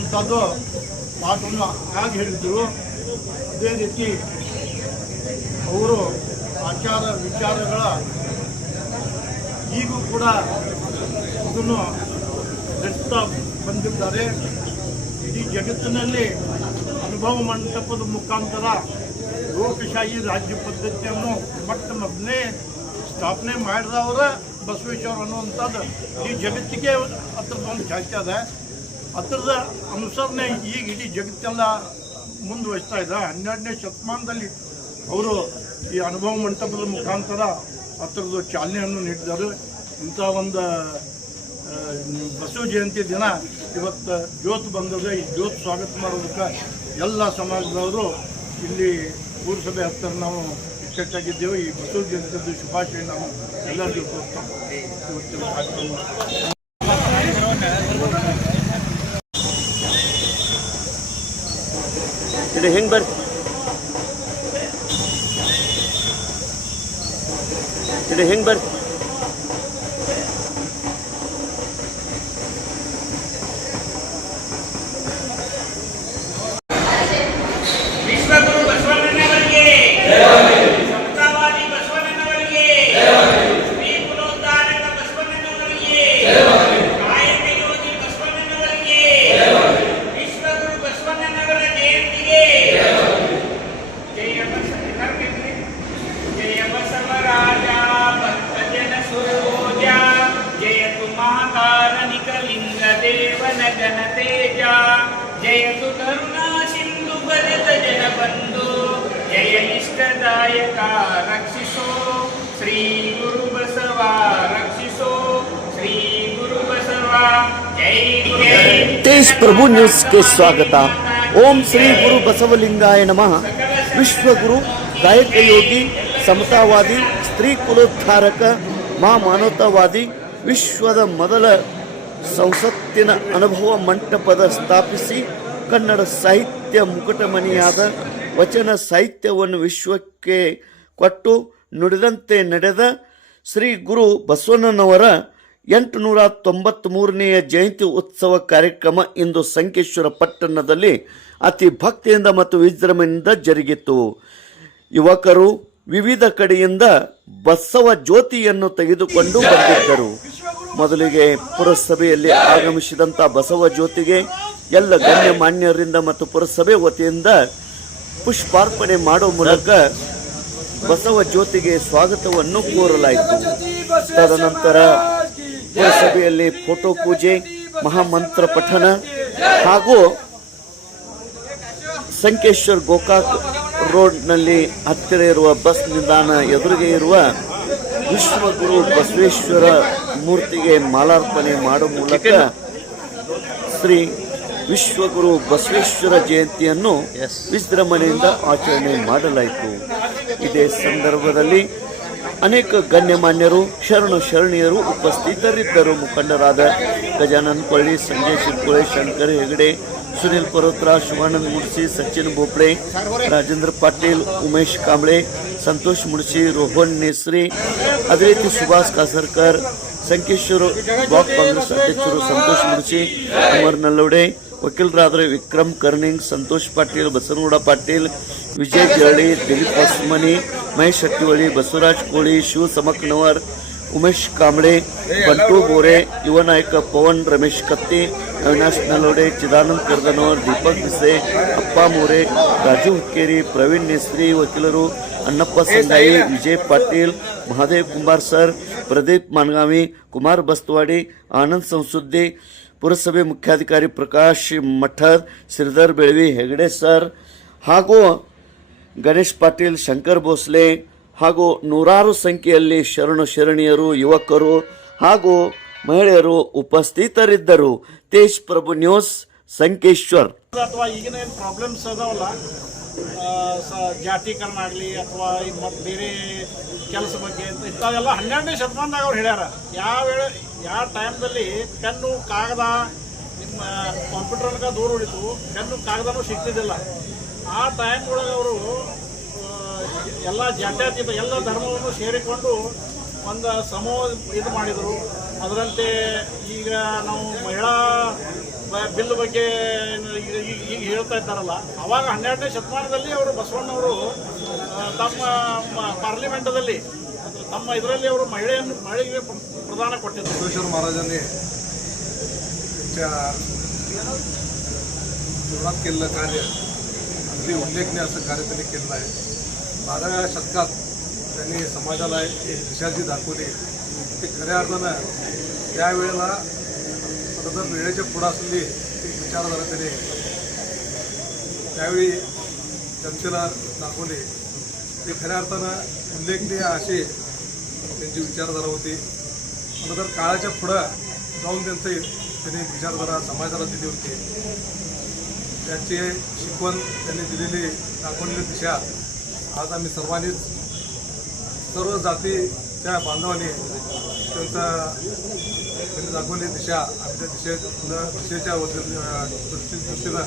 ಅನ್ನುವಂಥದ್ದು ಮಾತನ್ನು ಆಗಿ ಹೇಳಿದರು. ಅದೇ ರೀತಿ ಅವರು ಆಚಾರ ವಿಚಾರಗಳ ಈಗೂ ಕೂಡ ಇದನ್ನು ನಡೆಸ್ತಾ ಬಂದಿದ್ದಾರೆ. ಇಡೀ ಜಗತ್ತಿನಲ್ಲಿ ಅನುಭವ ಮಂಟಪದ ಮುಖಾಂತರ ಲೋಕಶಾಹಿ ರಾಜ್ಯ ಪದ್ಧತಿಯನ್ನು ಮೊದಲನೇ ಸ್ಥಾಪನೆ ಮಾಡಿದವರ ಬಸವೇಶ್ವರ ಅನ್ನುವಂಥದ್ದು ಈ ಜಗತ್ತಿಗೆ ಅದರದ್ದೊಂದು ಖ್ಯಾತಿ ಅದ. ಅದರದ ಅನುಸರಣೆ ಈಗ ಇಡೀ ಜಗತ್ತೆಲ್ಲ ಮುಂದುವರಿಸ್ತಾ ಇದೆ. 12ನೇ ಶತಮಾನದಲ್ಲಿ ಅವರು ಈ ಅನುಭವ ಮಂಟಪದ ಮುಖಾಂತರ ಅದರದ್ದು ಚಾಲನೆಯನ್ನು ನೀಡಿದ್ದಾರೆ. ಇಂಥ ಒಂದು ಬಸವ ಜಯಂತಿ ದಿನ ಇವತ್ತು ಜ್ಯೋತಿ ಬಂದಿದೆ. ಈ ಜ್ಯೋತಿ ಸ್ವಾಗತ ಮಾಡೋದಕ್ಕೆ ಎಲ್ಲ ಸಮಾಜದವರು ಇಲ್ಲಿ ಪುರಸಭೆ ಹತ್ತಿರ ನಾವು ಇಕ್ಕಟ್ಟಾಗಿದ್ದೇವೆ. ಈ ಬಸವ ಜಯಂತಿದ್ದು ಶುಭಾಶಯ ನಾವು ಎಲ್ಲರಿಗೂ ತೋರಿಸ್ತಾರೆ. ಇವತ್ತಿನ ಕಾರ್ಯಕ್ರಮ ಹೆಂಗೆ ಬರ್ರಿ ಹೆಂಗೆ ಬರ್ರಿ जयतु करुणा सिंधु भरित जन बंधु जय इष्टदायक रक्षिसो श्री गुरु बसवा रक्षिसो श्री गुरु बसवा जय जय। तेज प्रभु न्यूज के स्वागत। ओम श्री गुरु बसवलिंगाय नमः। विश्व गुरु गायक योगी समतावादी स्त्री कुलोद्धारक ಮಾ ಮಾನವತಾವಾದಿ ವಿಶ್ವದ ಮೊದಲ ಸಂಸತ್ತಿನ ಅನುಭವ ಮಂಟಪದ ಸ್ಥಾಪಿಸಿ ಕನ್ನಡ ಸಾಹಿತ್ಯ ಮುಕುಟಮಣಿಯಾದ ವಚನ ಸಾಹಿತ್ಯವನ್ನು ವಿಶ್ವಕ್ಕೆ ಕೊಟ್ಟು ನುಡಿದಂತೆ ನಡೆದ ಶ್ರೀ ಗುರು ಬಸವಣ್ಣನವರ 893ನೇ ಜಯಂತಿ ಉತ್ಸವ ಕಾರ್ಯಕ್ರಮ ಇಂದು ಸಂಕೇಶ್ವರ ಪಟ್ಟಣದಲ್ಲಿ ಅತಿ ಭಕ್ತಿಯಿಂದ ಮತ್ತು ವಿಜೃಂಭಣೆಯಿಂದ ಜರುಗಿತು. ಯುವಕರು ವಿವಿಧ ಕಡೆಯಿಂದ ಬಸವ ಜ್ಯೋತಿಯನ್ನು ತೆಗೆದುಕೊಂಡು ಬಂದಿದ್ದರು. ಮೊದಲಿಗೆ ಪುರಸಭೆಯಲ್ಲಿ ಆಗಮಿಸಿದಂಥ ಬಸವ ಜ್ಯೋತಿಗೆ ಎಲ್ಲ ಗಣ್ಯಮಾನ್ಯರಿಂದ ಮತ್ತು ಪುರಸಭೆ ವತಿಯಿಂದ ಪುಷ್ಪಾರ್ಪಣೆ ಮಾಡುವ ಮೂಲಕ ಬಸವ ಜ್ಯೋತಿಗೆ ಸ್ವಾಗತವನ್ನು ಕೋರಲಾಯಿತು. ತದನಂತರ ಪುರಸಭೆಯಲ್ಲಿ ಫೋಟೋ ಪೂಜೆ, ಮಹಾಮಂತ್ರ ಪಠನ ಹಾಗೂ ಸಂಕೇಶ್ವರ್ ಗೋಕಾಕ್ ರೋಡ್ನಲ್ಲಿ ಹತ್ತಿರ ಇರುವ ಬಸ್ ನಿಲ್ದಾಣ ಎದುರಿಗೆ ಇರುವ ವಿಶ್ವಗುರು ಬಸವೇಶ್ವರ ಮೂರ್ತಿಗೆ ಮಾಲಾರ್ಪಣೆ ಮಾಡುವ ಮೂಲಕ ಶ್ರೀ ವಿಶ್ವಗುರು ಬಸವೇಶ್ವರ ಜಯಂತಿಯನ್ನು ವಿಜೃಂಭಣೆಯಿಂದ ಆಚರಣೆ ಮಾಡಲಾಯಿತು. ಇದೇ ಸಂದರ್ಭದಲ್ಲಿ ಅನೇಕ ಗಣ್ಯಮಾನ್ಯರು ಶರಣೀಯರು ಉಪಸ್ಥಿತರಿದ್ದರು. ಮುಖಂಡರಾದ ಗಜಾನನ್ ಕೊಳ್ಳಿ, ಸಂಜಯ್ ಶಿರ್ಕೋಳೆ, ಶಂಕರ್ ಹೆಗಡೆ, ಸುನಿಲ್ ಪರ್ವತ್ರ, ಶಿವಾನಂದ ಮುಡ್ಸಿ, ಸಚಿನ್ ಬೋಪಳೆ, ರಾಜೇಂದ್ರ ಪಾಟೀಲ್, ಉಮೇಶ್ ಕಾಂಬ್ಳೆ, ಸಂತೋಷ್ ಮುಡ್ಸಿ, ರೋಹನ್ ನೇಸ್ರಿ, ಅದೇ ರೀತಿ ಸುಭಾಷ್ ಕಾಸರ್ಕರ್, ಸಂಕೇಶ್ವರ ಬ್ಲಾಕ್ ಕಾಂಗ್ರೆಸ್ ಅಧ್ಯಕ್ಷರು ಸಂತೋಷ್ ಮುಡ್ಸಿ, ಅಮರ್ ನಲ್ಲೋಡೆ, ವಕೀಲರಾದ ವಿಕ್ರಮ್ ಕರ್ನಿಂಗ್, ಸಂತೋಷ್ ಪಾಟೀಲ್, ಬಸನಗೌಡ ಪಾಟೀಲ್, ವಿಜಯ್ ಜರಳಿ, ದಿಲೀಪ್ ಹೊಸಮನಿ, ಮಹೇಶ್ ಹಟ್ಟಿವಳಿ, ಬಸವರಾಜ್ ಕೋಳಿ, ಶಿವ ಸಮಕ್ನವರ್, ಉಮೇಶ್ ಕಾಂಬ್ಳೆ, ಬಂಟು ಬೋರೆ, ಯುವ ನಾಯಕ ಪವನ್ ರಮೇಶ್ ಕತ್ತಿ, ಅವಿನಾಶ್ ನಲ್ಲೋಡೆ, ಚಿದಾನಂದ್ ಕರ್ದನವರ್, ದೀಪಕ್ ಬಿಸೆ, ಅಪ್ಪ ಮೋರೆ, ರಾಜು ಹುಕ್ಕೇರಿ, ಪ್ರವೀಣ್ ನೇಸ್ರಿ, ವಕೀಲರು ಅನ್ನಪ್ಪ ಸಂಗಾಯಿ, ವಿಜಯ್ ಪಾಟೀಲ್, ಮಹಾದೇವ್ ಕುಮಾರ್ ಸರ್, ಪ್ರದೀಪ್ ಮಾನ್ಗಾವಿ, ಕುಮಾರ್ ಬಸ್ತವಾಡಿ, ಆನಂದ್ ಸಂಸುದ್ದಿ, ಪುರಸಭೆ ಮುಖ್ಯಾಧಿಕಾರಿ ಪ್ರಕಾಶ್ ಮಠದ್, ಶ್ರೀಧರ್ ಬೆಳವಿ, ಹೆಗಡೆ ಸರ್ ಹಾಗೂ ಗಣೇಶ್ ಪಾಟೀಲ್, ಶಂಕರ್ ಭೋಸ್ಲೆ ಹಾಗೂ ನೂರಾರು ಸಂಖ್ಯೆಯಲ್ಲಿ ಶರಣೀಯರು, ಯುವಕರು ಹಾಗೂ ಮಹಿಳೆಯರು ಉಪಸ್ಥಿತರಿದ್ದರು. ತೇಜ್ ಪ್ರಭು ನ್ಯೂಸ್, ಸಂಕೇಶ್ವರ್. ಅಥವಾ ಈಗಿನ ಏನು ಪ್ರಾಬ್ಲಮ್ಸ್ ಅದಾವಲ್ಲ, ಜಾತೀಕರಣ ಆಗಲಿ ಅಥವಾ ಬೇರೆ ಕೆಲಸ ಬಗ್ಗೆ ಇಂಥವೆಲ್ಲ 12ನೇ ಶತಮಾನದಾಗ ಅವ್ರು ಹೇಳ್ಯಾರ. ಯಾವ ಟೈಮ್ದಲ್ಲಿ ಪೆನ್ನು ಕಾಗದ ನಿಮ್ಮ ಕಂಪ್ಯೂಟರ್ನಾಗ ದೂರ ಉಳಿತು, ಪೆನ್ನು ಕಾಗದನೂ ಸಿಗ್ತಿದ್ದಿಲ್ಲ. ಆ ಟೈಮ್ ಒಳಗೆ ಅವರು ಎಲ್ಲ ಜಾತ್ಯತೀತ ಎಲ್ಲ ಧರ್ಮವನ್ನು ಸೇರಿಕೊಂಡು ಒಂದು ಸಮೂಹ ಇದು ಮಾಡಿದರು. ಅದರಂತೆ ಈಗ ನಾವು ಮಹಿಳಾ ಬಿಲ್ ಬಗ್ಗೆ ಈಗ ಹೇಳ್ತಾ ಇದ್ದಾರಲ್ಲ, ಅವಾಗ 12ನೇ ಶತಮಾನದಲ್ಲಿ ಅವರು ಬಸವಣ್ಣವರು ತಮ್ಮ ಪಾರ್ಲಿಮೆಂಟದಲ್ಲಿ ತಮ್ಮ ಇದರಲ್ಲಿ ಅವರು ಮಹಿಳೆಗೆ ಪ್ರದಾನ ಕೊಟ್ಟಿದ್ದರು. बसवेश्वर महाराजांनी त्यांच्या जीवनात केलेलं कार्य अगदी उल्लेखनीय असं कार्य त्यांनी केलेलं आहे. 12व्या शतकात त्यांनी समाजाला एक दिशा जी दाखवली ती खऱ्या अर्थानं त्यावेळेला जर वेळेच्या पुढं असलेली एक विचारधारा त्यांनी त्यावेळी जनतेला दाखवली. ती खऱ्या अर्थानं उल्लेखनीय अशी त्यांची विचारधारा होती. मला तर काळाच्या पुढं जाऊन त्यांनी विचारधारा समाजाला दिली होती. त्यांची शिकवण त्यांनी दिलेली दाखवलेली दिशा आज आम्ही सर्वांनीच सर्व जातीच्या बांधवांनी त्यांनी दाखवलेली दिशा आमच्या दिशेच्या दृष्टीनं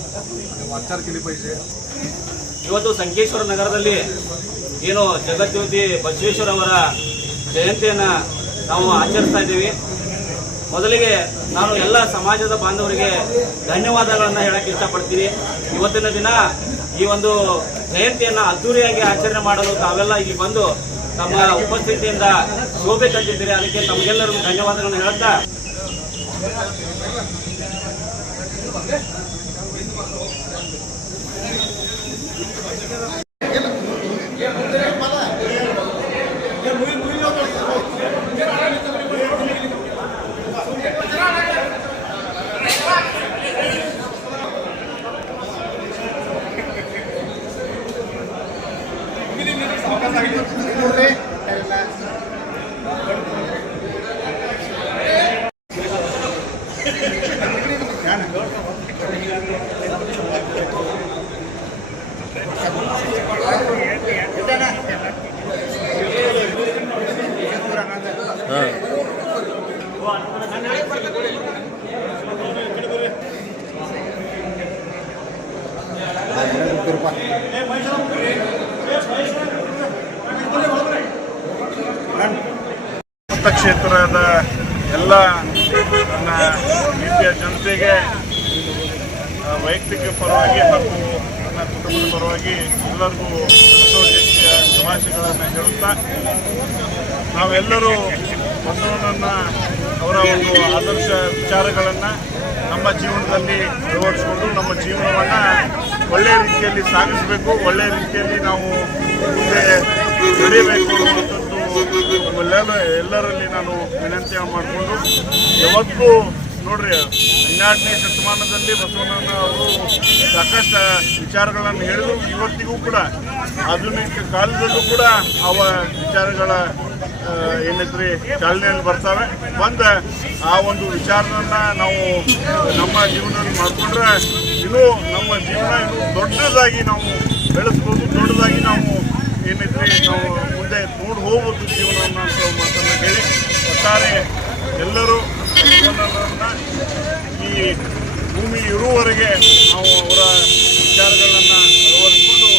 वाचार केली पाहिजे. ಇವತ್ತು ಸಂಕೇಶ್ವರ ನಗರದಲ್ಲಿ ಏನು ಜಗಜ್ಯೋತಿ ಬಸವೇಶ್ವರ ಅವರ ಜಯಂತಿಯನ್ನು ನಾವು ಆಚರಿಸ್ತಾ ಇದ್ದೀವಿ. ಮೊದಲಿಗೆ ನಾನು ಎಲ್ಲ ಸಮಾಜದ ಬಾಂಧವರಿಗೆ ಧನ್ಯವಾದಗಳನ್ನು ಹೇಳಕ್ಕೆ ಇಷ್ಟಪಡ್ತೀನಿ. ಇವತ್ತಿನ ದಿನ ಈ ಒಂದು ಜಯಂತಿಯನ್ನು ಅದ್ದೂರಿಯಾಗಿ ಆಚರಣೆ ಮಾಡಲು ತಾವೆಲ್ಲ ಇಲ್ಲಿ ಬಂದು ತಮ್ಮ ಉಪಸ್ಥಿತಿಯಿಂದ ಶೋಭೆ ತಂದಿದ್ದೀರಿ. ಅದಕ್ಕೆ ತಮಗೆಲ್ಲರಿಗೂ ಧನ್ಯವಾದಗಳನ್ನು ಹೇಳುತ್ತಾ ಕ್ಷೇತ್ರದ ಎಲ್ಲ ನನ್ನ ರೀತಿಯ ಜನತೆಗೆ ವೈಯಕ್ತಿಕ ಪರವಾಗಿ ಹಾಗೂ ನನ್ನ ಕುಟುಂಬದ ಪರವಾಗಿ ಎಲ್ಲರಿಗೂ ಬಸವ ಜಯಂತಿಯ ಶುಭಾಶಯಗಳನ್ನು ಹೇಳುತ್ತಾ, ನಾವೆಲ್ಲರೂ ಬಸವಣ್ಣನ ಅವರ ಒಂದು ಆದರ್ಶ ವಿಚಾರಗಳನ್ನು ನಮ್ಮ ಜೀವನದಲ್ಲಿ ಅಳವಡಿಸಿಕೊಂಡು ನಮ್ಮ ಜೀವನವನ್ನು ಒಳ್ಳೆಯ ರೀತಿಯಲ್ಲಿ ಸಾಗಿಸಬೇಕು, ಒಳ್ಳೆಯ ರೀತಿಯಲ್ಲಿ ನಾವು ಮುಂದೆ ನಡೆಯಬೇಕು ಅನ್ನುವಂಥದ್ದು ಎಲ್ಲರಲ್ಲಿ ನಾನು ವಿನಂತಿ ಮಾಡಿಕೊಂಡು, ಯಾವತ್ತೂ ನೋಡ್ರಿ 12ನೇ ಶತಮಾನದಲ್ಲಿ ಬಸವಣ್ಣನ ಅವರು ಸಾಕಷ್ಟು ವಿಚಾರಗಳನ್ನು ಹೇಳಿದ್ರು. ಇವತ್ತಿಗೂ ಕೂಡ ಆಧುನಿಕ ಕಾಲದಲ್ಲೂ ಕೂಡ ಅವ ವಿಚಾರಗಳ ಏನೈತ್ರಿ ಚಾಲನೆಯಲ್ಲಿ ಬರ್ತಾವೆ. ಆ ಒಂದು ವಿಚಾರವನ್ನು ನಾವು ನಮ್ಮ ಜೀವನದಲ್ಲಿ ಮಾಡಿಕೊಂಡ್ರೆ ಇನ್ನೂ ನಮ್ಮ ಜೀವನ ಇನ್ನೂ ದೊಡ್ಡದಾಗಿ ನಾವು ಬೆಳೆಸ್ಬೋದು, ದೊಡ್ಡದಾಗಿ ನಾವು ಏನೈತ್ರಿ ನಾವು ಮುಂದೆ ನೋಡಿ ಹೋಗ್ಬೋದು ಜೀವನವನ್ನು ಅಂತ ಮಾತನ್ನು ಹೇಳಿ, ಒಟ್ಟಾರೆ ಎಲ್ಲರೂ ಜೀವನವನ್ನು ಈ ಭೂಮಿ ಇರುವವರೆಗೆ ನಾವು ಅವರ ವಿಚಾರಗಳನ್ನು ಅಳವಡಿಸಿಕೊಂಡು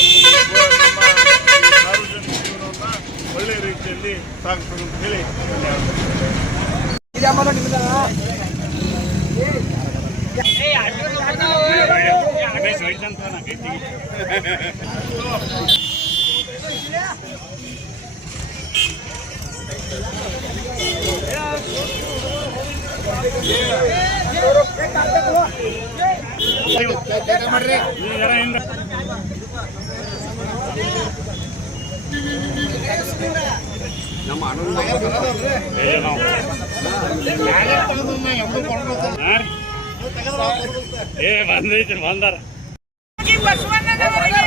ನಮ್ಮ ಸಾರ್ವಜನಿಕ ಜೀವನವನ್ನು ಒಳ್ಳೆಯ ರೀತಿಯಲ್ಲಿ ಸಾಗಿಸೋದು ಅಂತ ಹೇಳಿ ನಮ್ಮ ಬಸವಣ್ಣನವರಿಗೆ